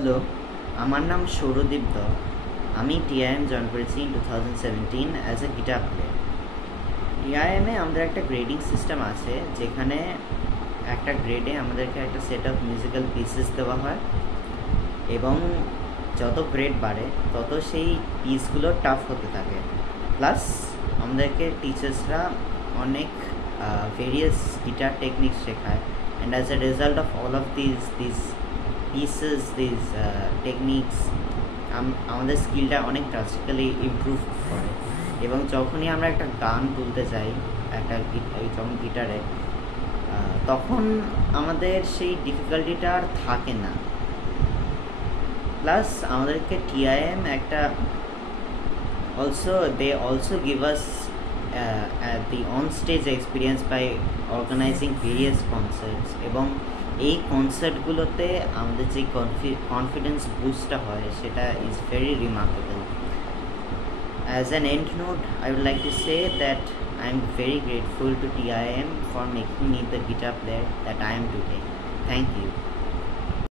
হ্যালো, আমার নাম সৌরদীপ দ। আমি টিআইএম জয়েন করেছি in 2017 as a guitar player. টিআইএমে আমাদের একটা গ্রেডিং সিস্টেম আছে, যেখানে একটা গ্রেডে আমাদেরকে একটা সেট অফ মিউজিক্যাল পিসেস দেওয়া হয়, এবং যত গ্রেড বাড়ে তত সেই পিসগুলো টাফ হতে থাকে। প্লাস আমাদেরকে টিচার্সরা অনেক ভেরিয়াস গিটার টেকনিক শেখায়, and as a result of all of this pieces, this techniques, আমাদের স্কিলটা অনেক ড্রাস্টিক্যালি ইমপ্রুভ করে। এবং যখনই আমরা একটা গান তুলতে যাই যখন গিটারে, তখন আমাদের সেই ডিফিকাল্টিটা আর থাকে না। প্লাস আমাদেরকে টিআইএম একটা they also give us the on stage experience by organizing various concerts, এবং এই কনসার্টগুলোতে আমাদের যে কনফিডেন্স বুস্টটা হয় সেটা is very remarkable. As an end note, I would like to say that I am very grateful to TIM for making me the guitar player that I am today. Thank you.